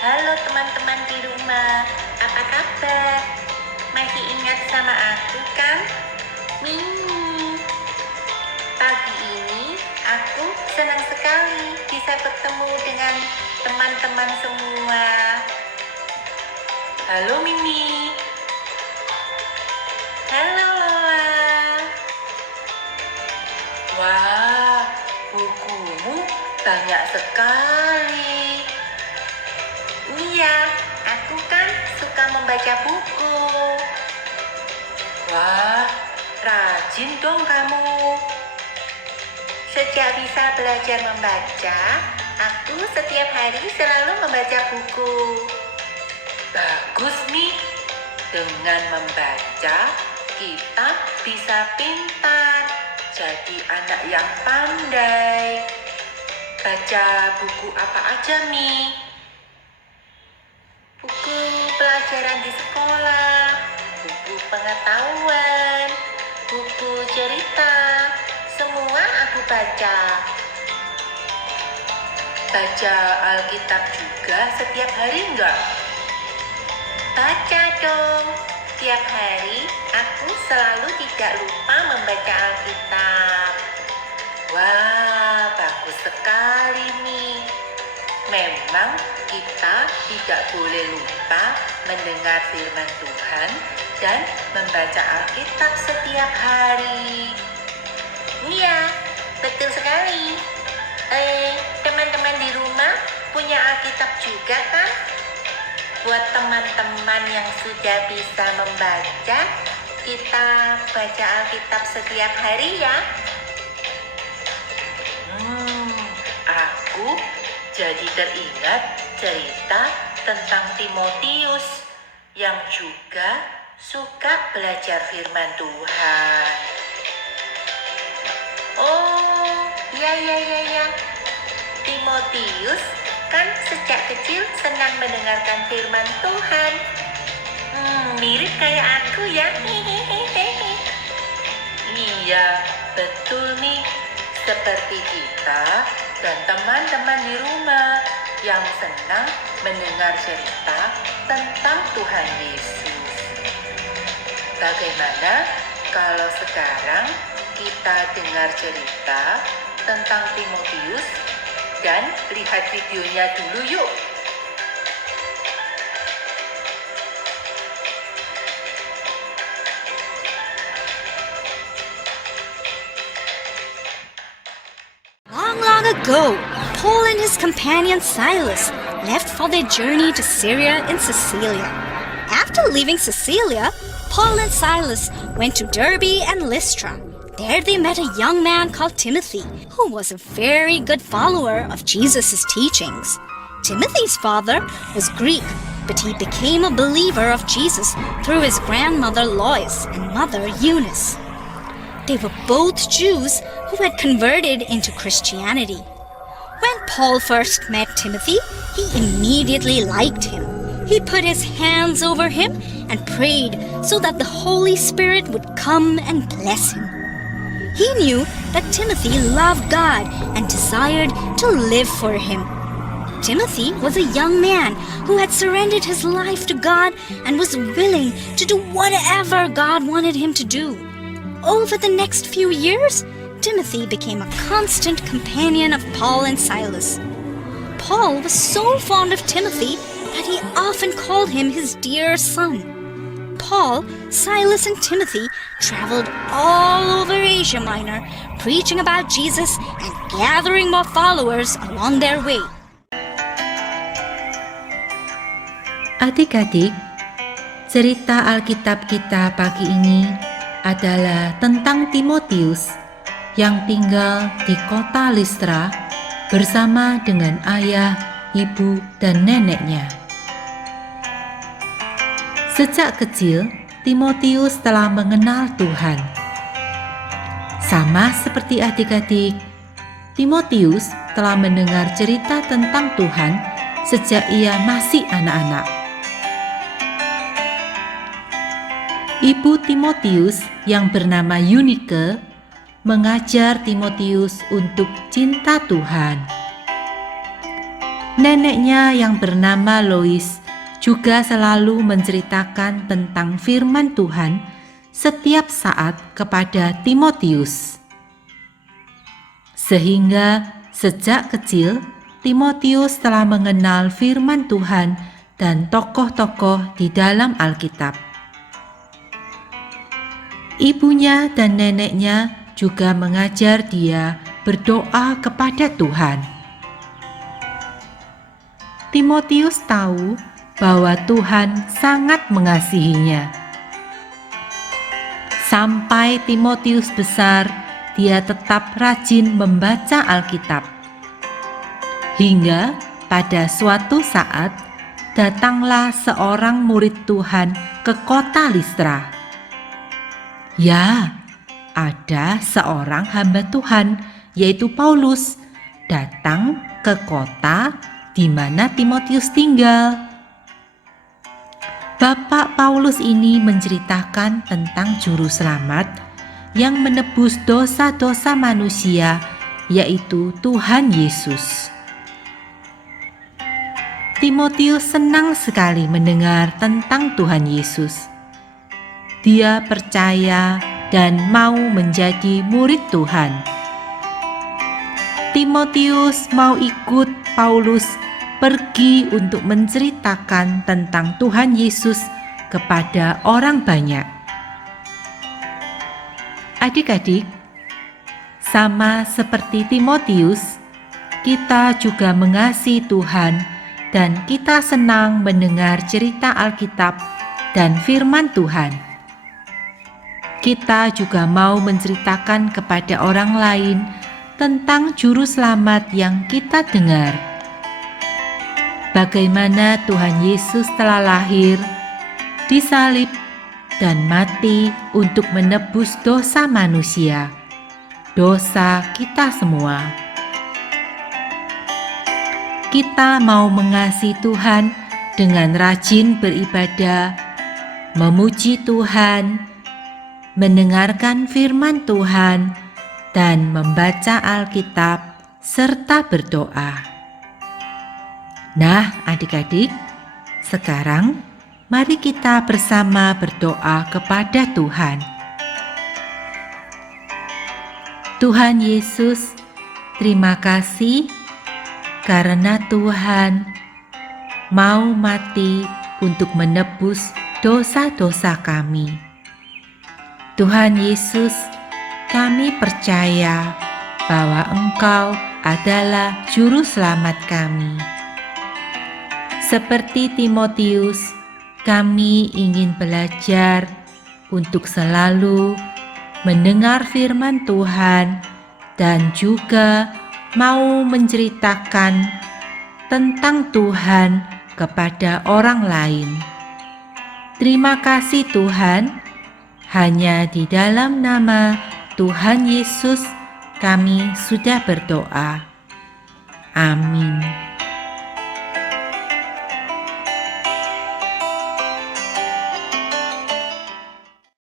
Halo teman-teman di rumah, apa kabar? Masih ingat sama aku kan? Mimi. Pagi ini aku senang sekali bisa bertemu dengan teman-teman semua. Halo Mimi. Halo Lola. Wah, bukumu banyak sekali. Iya, aku kan suka membaca buku. Wah, rajin dong kamu. Sejak bisa belajar membaca, aku setiap hari selalu membaca buku. Bagus nih, dengan membaca kita bisa pintar, jadi anak yang pandai. Baca buku apa aja nih? Buku pelajaran di sekolah, buku pengetahuan, buku cerita, semua aku baca. Baca Alkitab juga setiap hari enggak? Baca dong. Tiap hari aku selalu tidak lupa membaca Alkitab. Wah, bagus sekali nih. Memang kita tidak boleh lupa mendengar firman Tuhan dan membaca Alkitab setiap hari. Iya, betul sekali. Teman-teman di rumah punya Alkitab juga kan? Buat teman-teman yang sudah bisa membaca, kita baca Alkitab setiap hari ya. Aku jadi teringat cerita tentang Timotius yang juga suka belajar firman Tuhan. Oh, ya. Timotius kan sejak kecil senang mendengarkan firman Tuhan. Mirip kayak aku ya. Iya, betul nih. Seperti kita dan teman-teman di rumah yang senang mendengar cerita tentang Tuhan Yesus. Bagaimana kalau sekarang kita dengar cerita tentang Timotius dan lihat videonya dulu yuk. Long ago, Paul and his companion Silas left for their journey to Syria and Cilicia. After leaving Cilicia, Paul and Silas went to Derbe and Lystra. There they met a young man called Timothy, who was a very good follower of Jesus' teachings. Timothy's father was Greek, but he became a believer of Jesus through his grandmother Lois and mother Eunice. They were both Jews who had converted into Christianity. When Paul first met Timothy, he immediately liked him. He put his hands over him and prayed so that the Holy Spirit would come and bless him. He knew that Timothy loved God and desired to live for him. Timothy was a young man who had surrendered his life to God and was willing to do whatever God wanted him to do. Over the next few years, Timothy became a constant companion of Paul and Silas. Paul was so fond of Timothy that he often called him his dear son. Paul, Silas, and Timothy traveled all over Asia Minor, preaching about Jesus and gathering more followers along their way. Adik-adik, cerita Alkitab kita pagi ini adalah tentang Timotius yang tinggal di kota Listra bersama dengan ayah, ibu, dan neneknya. Sejak kecil, Timotius telah mengenal Tuhan. Sama seperti adik-adik, Timotius telah mendengar cerita tentang Tuhan sejak ia masih anak-anak. Ibu Timotius yang bernama Eunike mengajar Timotius untuk cinta Tuhan. Neneknya yang bernama Lois juga selalu menceritakan tentang firman Tuhan setiap saat kepada Timotius. Sehingga sejak kecil Timotius telah mengenal firman Tuhan dan tokoh-tokoh di dalam Alkitab. Ibunya dan neneknya juga mengajar dia berdoa kepada Tuhan. Timotius tahu bahwa Tuhan sangat mengasihinya. Sampai Timotius besar, dia tetap rajin membaca Alkitab. Hingga pada suatu saat, datanglah seorang murid Tuhan ke kota Listra. Ya, ada seorang hamba Tuhan, yaitu Paulus, datang ke kota di mana Timotius tinggal. Bapak Paulus ini menceritakan tentang juru selamat yang menebus dosa-dosa manusia, yaitu Tuhan Yesus. Timotius senang sekali mendengar tentang Tuhan Yesus. Dia percaya dan mau menjadi murid Tuhan. Timotius mau ikut Paulus pergi untuk menceritakan tentang Tuhan Yesus kepada orang banyak. Adik-adik, sama seperti Timotius, kita juga mengasihi Tuhan dan kita senang mendengar cerita Alkitab dan firman Tuhan. Kita juga mau menceritakan kepada orang lain tentang juru selamat yang kita dengar. Bagaimana Tuhan Yesus telah lahir, disalib, dan mati untuk menebus dosa manusia, dosa kita semua. Kita mau mengasihi Tuhan dengan rajin beribadah, memuji Tuhan, mendengarkan firman Tuhan, dan membaca Alkitab serta berdoa. Nah, adik-adik, sekarang mari kita bersama berdoa kepada Tuhan. Tuhan Yesus, terima kasih karena Tuhan mau mati untuk menebus dosa-dosa kami. Tuhan Yesus, kami percaya bahwa Engkau adalah juru selamat kami. Seperti Timotius, kami ingin belajar untuk selalu mendengar firman Tuhan dan juga mau menceritakan tentang Tuhan kepada orang lain. Terima kasih Tuhan, hanya di dalam nama Tuhan Yesus kami sudah berdoa. Amin.